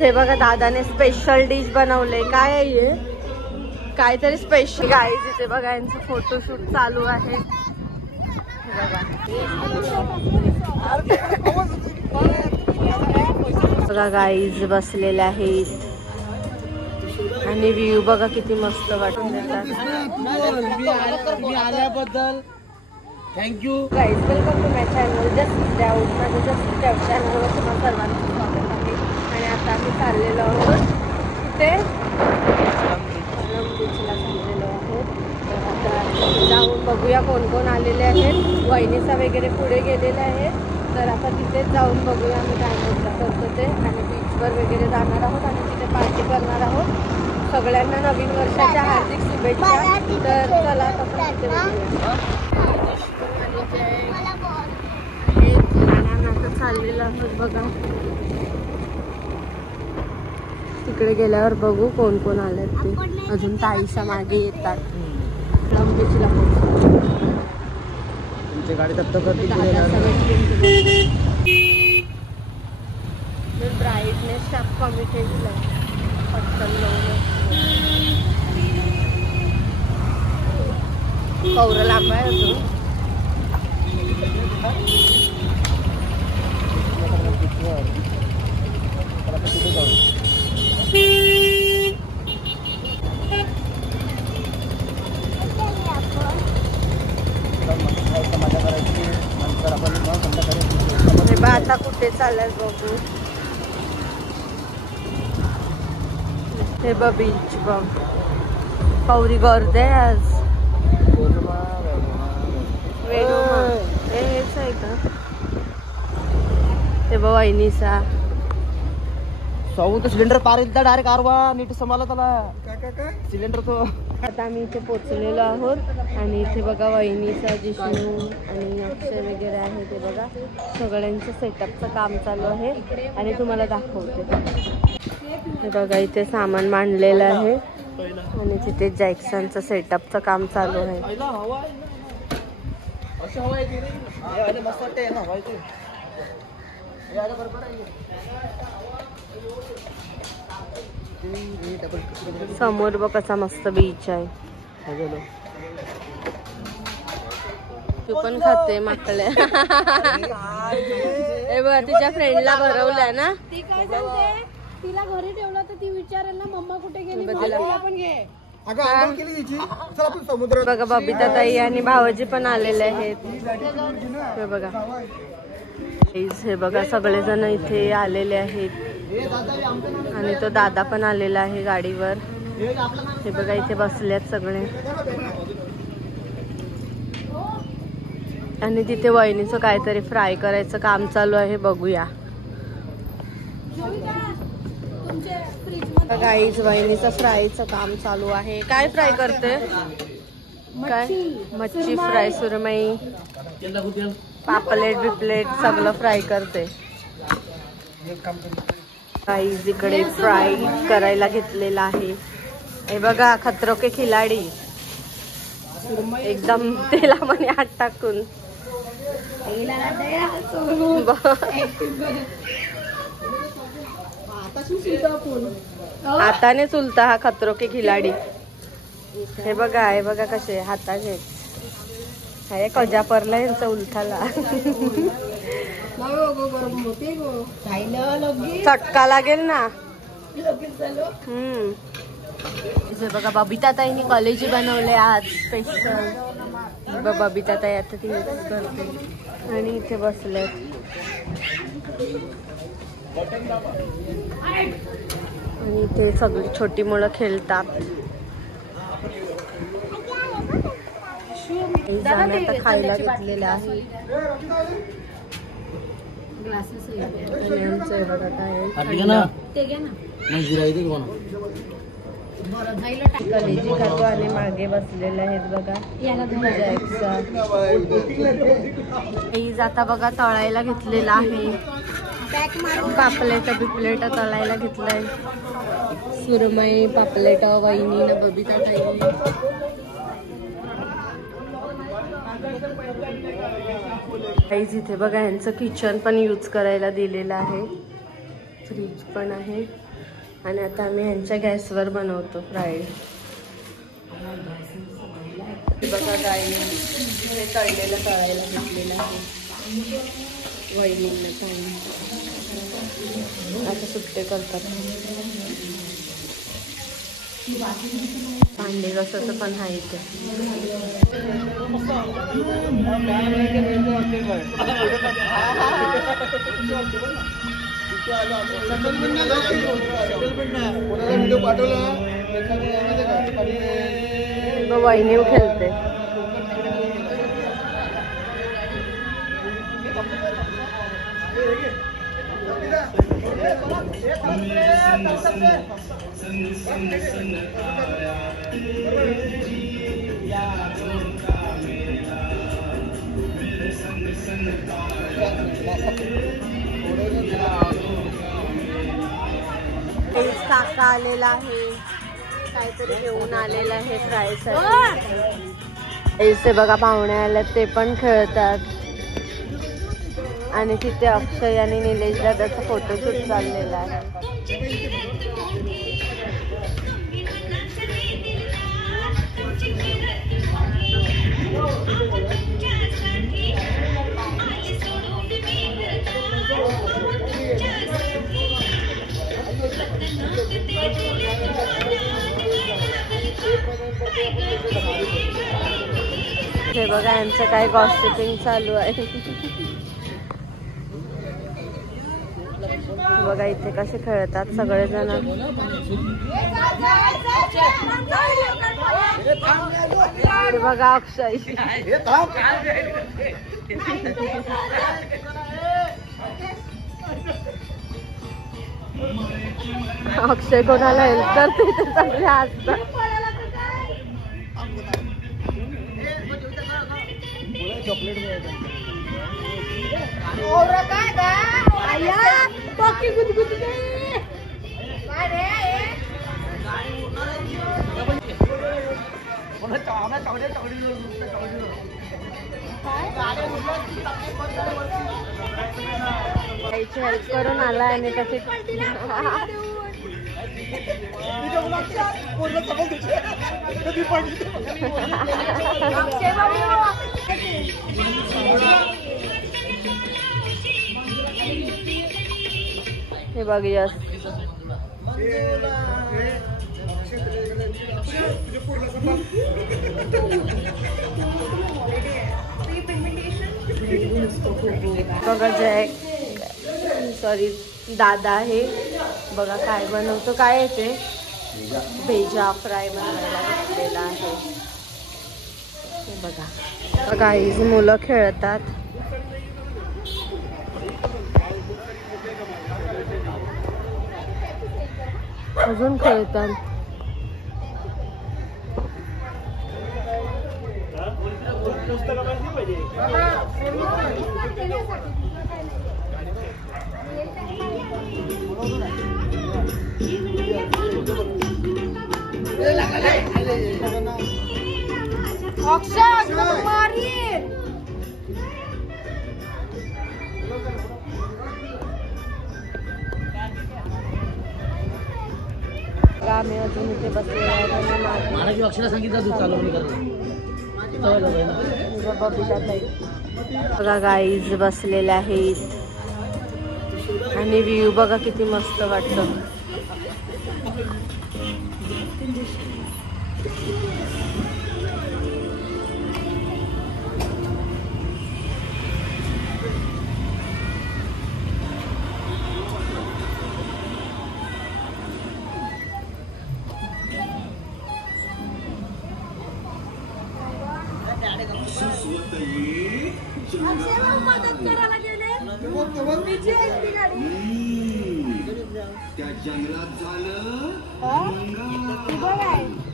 हे बघा दादाने स्पेशल डिश बनवले. काय आहे हे? काहीतरी स्पेशल. गाईज इथे बघा यांचं फोटोशूट चालू आहे. बघा गाईज बसलेले आहेत आणि व्ह्यू बघा किती मस्त वाटून देतात. Thank you guys, welcome to my channel just doubt. माझ्या जस्ट डाऊट चॅनलवर तुम्हाला सर्वांचं स्वागत आहे. आणि आता आम्ही चाललेलो आहोत तिथे बीचला चाललेलो आहोत. तर आता जाऊन बघूया कोण कोण आलेले आहेत. वहिनीचा वगैरे पुढे गेलेला आहे. तर आता तिथेच जाऊन बघूया आम्ही काय मजा करतो ते. आणि बीचवर वगैरे जाणार आहोत आणि तिथे पार्टी करणार आहोत. सगळ्यांना नवीन वर्षाच्या हार्दिक शुभेच्छा. तर चला आता तिथे बघूया. चाललेलं आहोत बघा. तिकडे गेल्यावर बघू कोण कोण आले ते. अजून ताईसा मागे येतात. बीचला तुमची गाडी तब तक ब्राईटनेस कमी ठेवलं पटकन कौर लांब आहे अजून. आता कुठे चाललाय बघू. हे बघ बीच बघ. पौरी गर्दी आहे आज. हेच आहे का? ते बघ वहिनीचा सिलेंडर पार येईल डायरेक्ट आरवा नीट समाला त्याला सिलेंडर तो. आता आम्ही इथे पोचलेलो आहोत आणि इथे बघा वहिनीचा जिष्णू आणि अक्षय वगैरे आहे. ते बघा सगळ्यांचं सेटअपचं काम चालू आहे आणि तुम्हाला दाखवते. हे बघा इथे सामान मांडलेलं आहे आणि तिथे जॅक्सनचं सेटअपचं काम चालू आहे. समोर बघ कसा मस्त बीच आहे. तू पण खाते माकल्या. हे बघ तिच्या फ्रेंडला भरवल्या ना. ती काय सांगते, तिला घरी ठेवलं तर ती विचारेल ना मम्मा कुठे गेली. पण घे बघा बबिता ताई आणि भावजी पण आलेले आहेत. हे बघा हे बघा सगळेजण इथे आलेले आहेत आणि तो दादा पण आलेला आहे गाडीवर. हे बघा इथे बसलेत सगळे आणि तिथे वहिनीचं काहीतरी फ्राय करायचं काम चालू आहे. बघूया. गाईज वहिनीचं फ्रायचं काम चालू आहे. काय फ्राय करते? काय? मच्छी फ्राय, सुरमई, पापलेट बिपलेट सगळं फ्राय करते. गाईज इकडे फ्राय करायला घेतलेला आहे. हे बघा खतरो के खिलाडी एकदम तेलामध्ये हात टाकून. हाताने चुलता हा खतरो के खिलाडी. हे बघा कसे हाताने. हे कजा परला यांचा उलथाला चटका लागेल ना. हे बघा बबिता ताईनी कॉलेजी बनवले आज स्पेशल. बबिता ताई आता ती करते आणि इथे बसले आणि इथे सगळी छोटी मुलं खेळतात. आता खायला घेतलेलं आहे. ग्लासेस कलेजी खातो आणि मागे बसलेले आहेत बघा. आता बघा तळायला घेतलेला आहे. पापलेट बिपलेट तळायला घेतलाय. सुरमई पापलेट वहिनी न बबिता ताई. गाईज इथे बघा यांचं किचन पण यूज करायला दिलेलं आहे, फ्रीज पण आहे. आणि आता आम्ही ह्यांच्या गॅसवर बनवतो फ्राईड. बघा गाई हे तळलेलं तळायला घेतलेलं आहे. वहिनींना काही आता सुट्टे करतात. भांडी घासाचं पण आहे इथे. वहिनी खेळते. काका आलेला आहे, काहीतरी घेऊन आलेला आहे फ्रायसाठी. इथे बघा पाहुणे आल्यात, ते पण खेळतात. आणि तिथे अक्षय आणि निलेश दादाचा फोटोशूट चाललेला आहे. हे बघा यांचं काय गॉसिपिंग चालू आहे. बघा इथे कसे खेळतात सगळेजण. बघा अक्षय अक्षय कोणाला हेल्प करते ते सगळे असतात. हेल्प करून आला आणि कशी हे बघ यस बघा जय सॉरी दादा आहे. बघा काय बनवतो, काय आहे ते भेजा फ्राय बनवायला घेतलेला आहे. बघा काही मुलं खेळतात. अजून खेळतात. आम्ही अजून इथे बसलेलो आहे. अक्षरा सांगितलं तू चालू बघा गाईज बसलेले आहेत आणि व्ह्यू बघा किती मस्त वाटतं.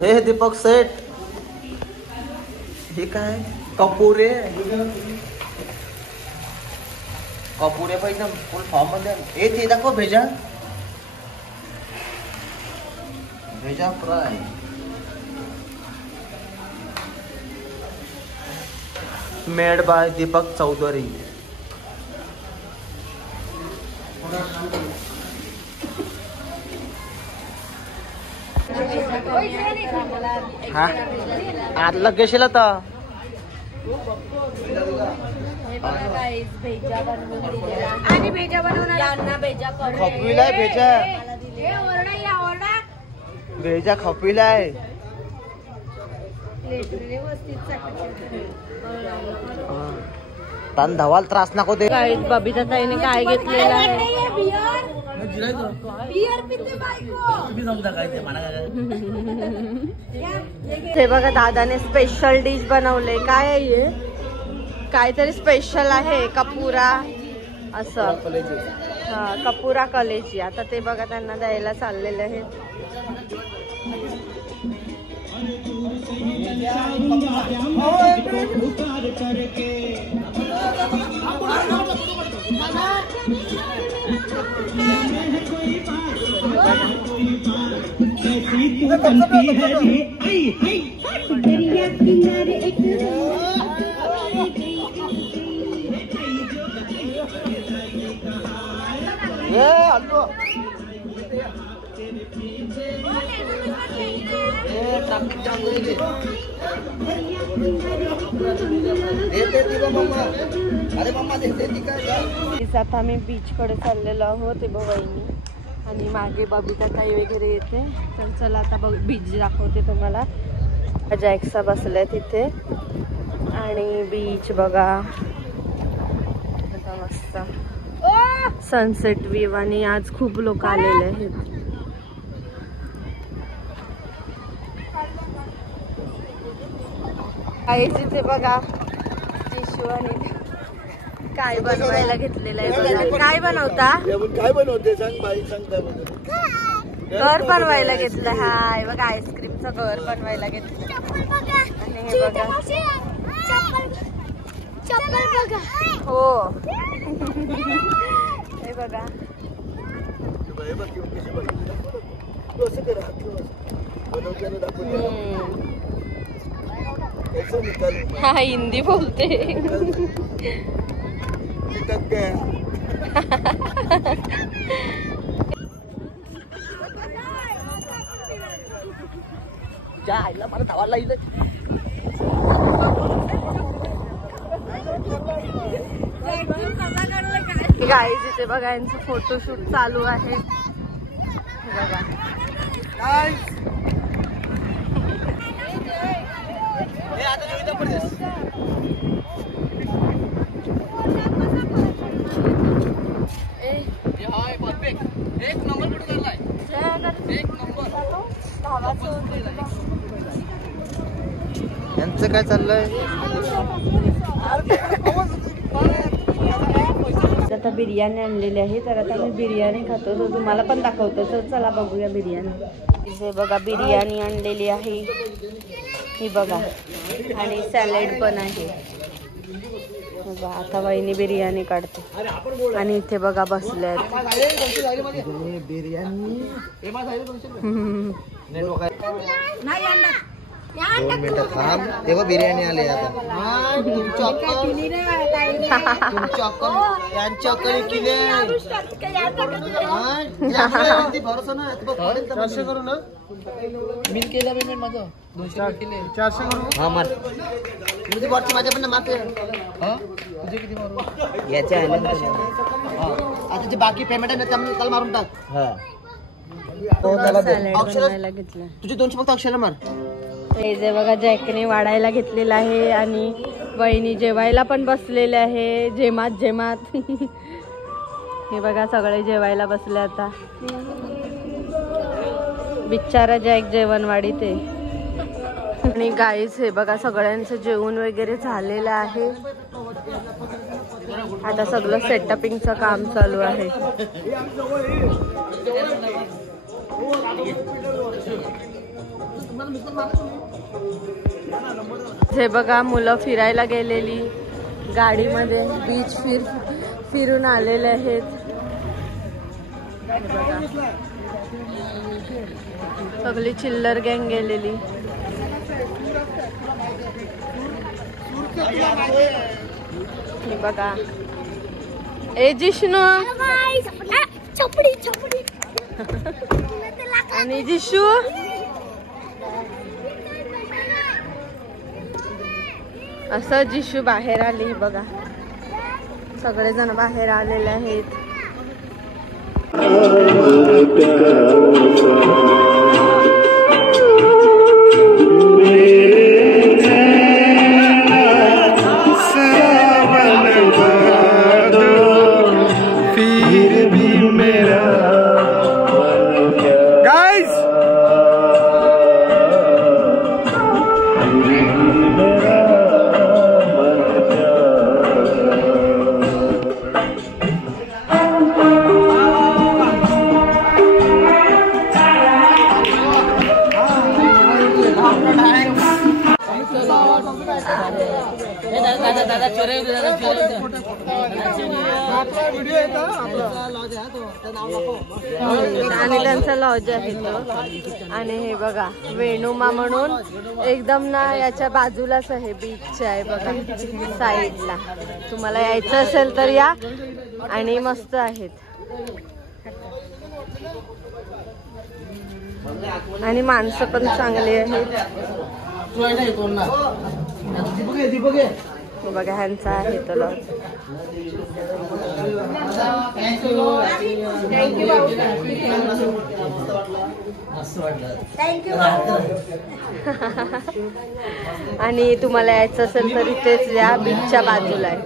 हे दीपक सेठ, हे काय कपुरे कपुरे पाहिजे फुल फॉर्म मध्ये. हे ते दाखव भेजा भेजा fry. Made by Deepak Chaudhary. हा आतला कशाला आता भेजा बनवून दिलेला आणि भेजा बनवून यांना भेजा करून खपविलाय भेजा भेजा खपविलाय. तान धावाल त्रास नको दे. बबिता ताईने काय घेतलेलं आहे ते बघा. दादाने स्पेशल डिश बनवले. काय आहे हे? काहीतरी स्पेशल आहे. कपुरा असं. हा कपुरा कलेजी. आता ते बघा त्यांना द्यायला चाललेले आहे. आता आम्ही बीच कडे चाललेलो आहोत. ते वहिनी आणि मागे बबिता ताई वगैरे येते. तर चला आता बीच दाखवते तुम्हाला. जॅक्सा बसलाय तिथे आणि बीच बघा मस्त सनसेट व्ह्यू. आणि आज खूप लोक आलेले आहेत. आई तिथे बघा आणि काय बनवायला घेतलेलं आहे बघा. काय बनवता? काय बनवते सांग बाई सांग. घर बनवायला घेतलं. हाय बघा आईस्क्रीमचं घर बनवायला घेतलं. आणि हे बघा हो हे बघा. हा हिंदी बोलते. आईला मला धावायला येईल. गाईज इथे बघा यांचं फोटोशूट चालू आहे. बघा एक नंबर कुठे चाललाय? एक नंबर. यांचं काय चाललंय? आता बिर्याणी आणलेली आहे. तर आता मी बिर्याणी खातो. तर तुम्हाला पण दाखवतो. तर चला बघूया बिर्याणी. इथे बघा बिर्याणी आणलेली आहे ही बघा. आणि सॅलेड पण आहे बघा. आता वहिनी बिर्याणी काढते. आणि इथे बघा बसले आहेत. बिर्याणी 2 मिनिटं थांब. तेव्हा बिर्याणी आली. आता तुमच्या यांच्या कडे किले भरोसा ना. 400 करू ना. बिल केलं पेमेंट माझं 200 केले. 400 करू. हा मार तुझी बॉटची माझ्या पण मारते. तुझे किती मारू? याच्या आता जे बाकी पेमेंट आहे ना त्याला मारून टाक. तुझे 200 फक्त अक्षयला मार. हे जे बघा जॅकने वाढायला घेतलेला आहे. आणि वहिनी जेवायला पण बसलेले आहे. जेमात हे बघा सगळे जेवायला बसले. आता बिचारा जॅक जेवणवाडी ते. आणि गाईस हे बघा सगळ्यांचं जेवण वगैरे झालेलं आहे. आता सगळं सेटअपिंगचं काम चालू आहे. हे बघा मुलं फिरायला गेलेली गाडीमध्ये बीच फिरून आलेले आहेत. सगळी चिल्लर गँग गेलेली. हे बघा ए जिष्णू छपडी छपडी आणि जिशू असं जिशू बाहेर आली बघा. सगळेजण बाहेर आलेले आहेत. आणि त्यांचा लॉज आहे तो. आणि हे बघा वेणुमा म्हणून एकदम ना याच्या बाजूलाच आहे, बीचच्या आहे बघा साईडला. तुम्हाला यायचं असेल तर या. आणि मस्त आहेत आणि माणसं पण चांगली आहेत बघा. ह्यांचा आहे तो लॉज. आणि तुम्हाला यायचं असेल तर इथेच या, बीचच्या बाजूला आहे.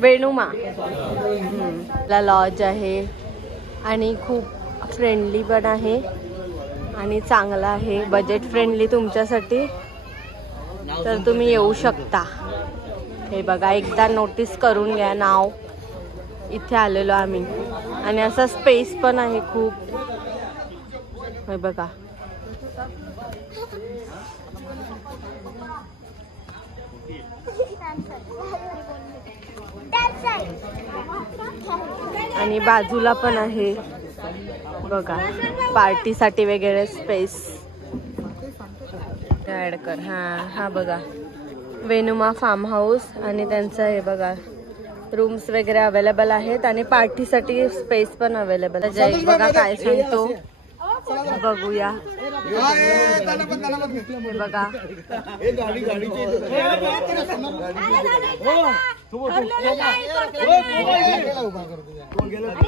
वेणुमा ला लॉज आहे आणि खूप फ्रेंडली पण आहे आणि चांगला आहे. बजेट फ्रेंडली तुमच्यासाठी, तर तुम्ही येऊ शकता. हे बघा एकदा नोटीस करून घ्या नाव. इथे आलेलो आम्ही आणि असा स्पेस पण आहे खूप. हे बघा आणि बाजूला पण आहे बघा पार्टीसाठी वगैरे स्पेस. ऍड कर. हा बघा वेणुमा फार्म हाऊस आणि त्यांचं हे बघा रूम्स वगैरे अवेलेबल आहेत आणि पार्टीसाठी स्पेस पण अवेलेबल. जय बघा काय सांगतो बघूया. बघा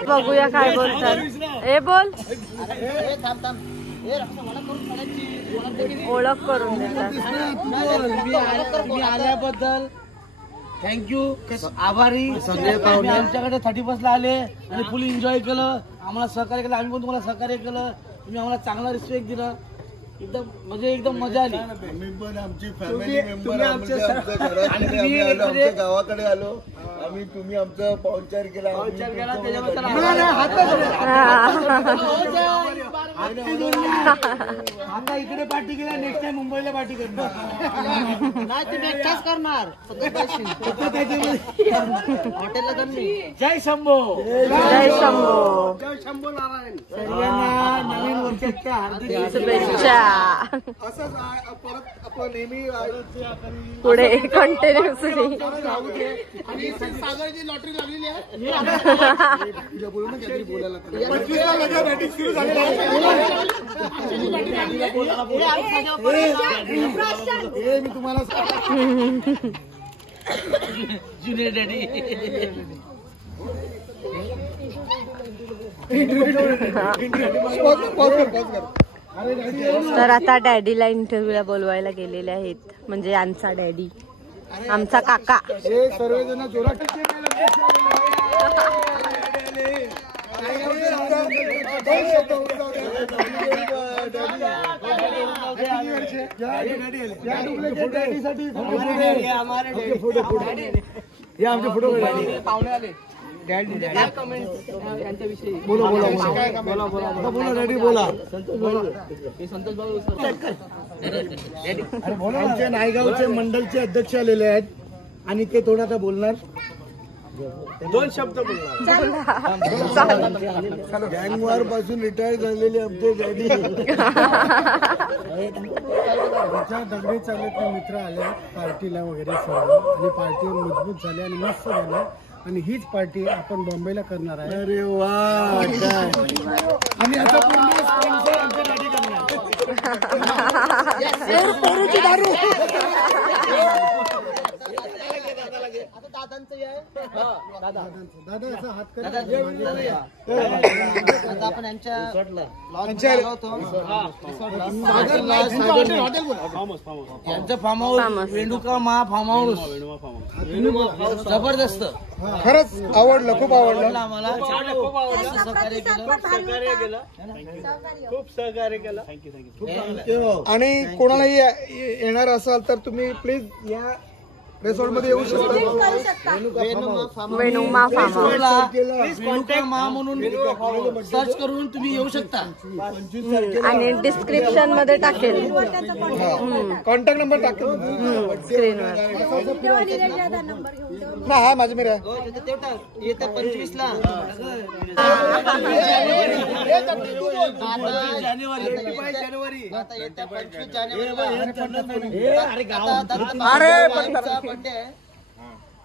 बघूया काय बोलतात. ए बोल ओळख करून देतात. मी आल्याबद्दल थँक्यू, आभारी. आमच्याकडे 31 ला आले आणि फुल एन्जॉय केलं. आम्हाला सहकार्य केलं. आम्ही पण तुम्हाला सहकार्य केलं. तुम्ही आम्हाला चांगला रिस्पेक्ट दिला. एकदम म्हणजे एकदम मजा आली. आम्ही पण आमची फॅमिली मेंबर आमच्या आमच्या गावाकडे आलो आम्ही. तुम्ही आमचा पाहुणचार केला. आता इकडे पार्टी केला, नेक्स्ट टाइम मुंबईला पार्टी करणार. नाही तुम्ही एकटाच करणार. हॉटेलला जमली. जय शंभो. जय शंभो. जय शंभो नारायण. सगळ्यांना नवीन वर्षाच्या हार्दिक शुभेच्छा. असंच परत आपण नेहमी पुढे कंटिन्युअसली. आणि सागरची लॉटरी लागलेली आहे. मी तुम्हाला जुनियर डॅडी. तर आता डॅडीला इंटरव्ह्यूला बोलवायला गेलेले आहेत. म्हणजे आमचा डॅडी, आमचा काका. सर्वजण जोरात पाहुणे आले. आमच्या नायगावचे मंडलचे अध्यक्ष आलेले आहेत आणि ते थोडं आता बोलणार. 2 शब्द बोलणार. गँगवार पासून रिटायर झालेले आमचे डॅडी. आमच्या दगडी चालत मित्र आले पार्टीला वगैरे सर्व आणि पार्टी मजबूत झाली आणि मस्त झाली आणि हीच पार्टी आपण बॉम्बेला करणार आहे. अरे वा आणि आता पूर्ण स्पॉन्सर आमच्या डॅडी करणार. दादा असा हात करा. आता आपण यांच्या यांचं फार्म हाऊस रेणुका मा फार्म हाऊस जबरदस्त. खरंच आवडलं, खूप आवडलं आम्हाला. खूप सहकार्य केलं. आणि कोणालाही येणार असाल तर तुम्ही प्लीज या रिसॉर्ट मध्ये येऊ शकता. वेणुमा फार्म हाऊस. रेणुका मा म्हणून सर्च करून तुम्ही येऊ शकता. आणि डिस्क्रिप्शन मध्ये टाकेल कॉन्टॅक्ट नंबर टाकेल स्क्रीनवर. तेव्हा नीरजचा नंबर घेऊन ठेव. ना. हा माझा मित्र आहे. येत्या 25 ला जानेवारी आता येत्या 25 जानेवारी बर्थडे आहे.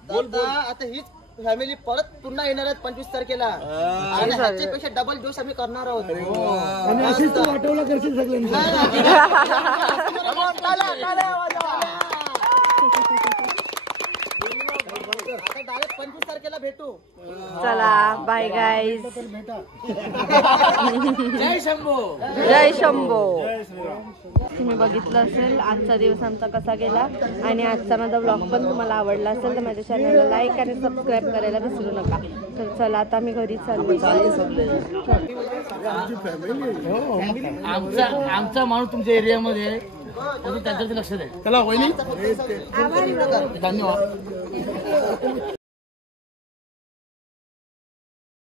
दादा आता हीच फॅमिली परत पुन्हा येणार आहेत 25 तारखेला आणि ह्याच्यापेक्षा डबल डोस आम्ही करणार आहोत. आणि अशीच तू वाटवला करशील सगळ्यांना. आता डायरेक्ट 25 तारखेला भेटू. चला बाय गाईज. जय शंभो. जय शंभो. तुम्ही बघितलं असेल आजचा दिवस आमचा कसा गेला आणि आजचा माझा ब्लॉग पण तुम्हाला आवडला असेल तर माझ्या चॅनलला लाईक आणि सबस्क्राईब करायला विसरू नका. तर चला आता आम्ही घरी चाललो. आमचा माणूस तुमच्या एरियामध्ये त्यांच्यावरती लक्ष द्या. चला वहिनी धन्यवाद.